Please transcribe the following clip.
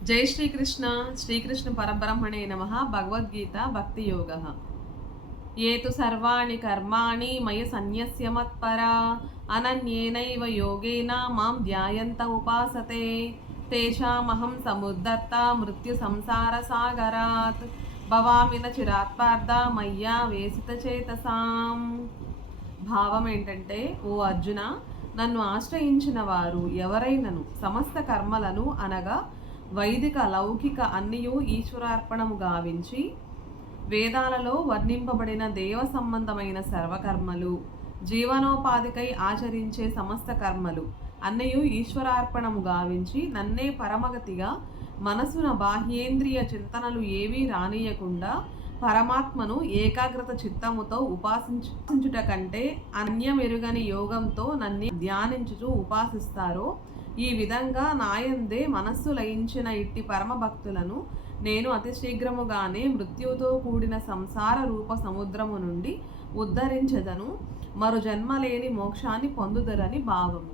जय श्रीकृष्ण परब्रह्मणे नमः। भगवद्गीता भक्ति योगः। ये तु सर्वाणि कर्माणि मयि सन्न्यस्य मत्परा अनन्येनैव योगेन मां ध्यायन्त उपासते तेषामहं समुद्धर्ता मृत्युसंसारसागरात् भवामि न चिरात् पार्थ मय्या వేసితచేతసాం. భావం ఏంటంటే, ఓ అర్జున, నన్ను ఆశ్రయించిన వారు ఎవరైనను సమస్త కర్మలను అనగా వైదిక లౌకిక అన్నియు ఈశ్వరార్పణము గావించి వేదాలలో వర్ణింపబడిన దేవ సంబంధమైన సర్వకర్మలు, జీవనోపాధికై ఆచరించే సమస్త కర్మలు అన్నయు ఈశ్వరార్పణము గావించి నన్నే పరమగతిగా మనసున బాహ్యేంద్రియ చింతనలు ఏవీ రానియకుండా పరమాత్మను ఏకాగ్రత చిత్తముతో ఉపాసించుట కంటే అన్యమెరుగని యోగంతో నన్ను ధ్యానించుచు ఉపాసిస్తారో, ఈ విధంగా నాయందే మనస్సు లయించిన ఇట్టి పరమ భక్తులను నేను అతి శీఘ్రముగానే మృత్యువుతో కూడిన సంసార రూప సముద్రము నుండి ఉద్ధరించదను, మరు జన్మలేని మోక్షాన్ని పొందుదరని భావము.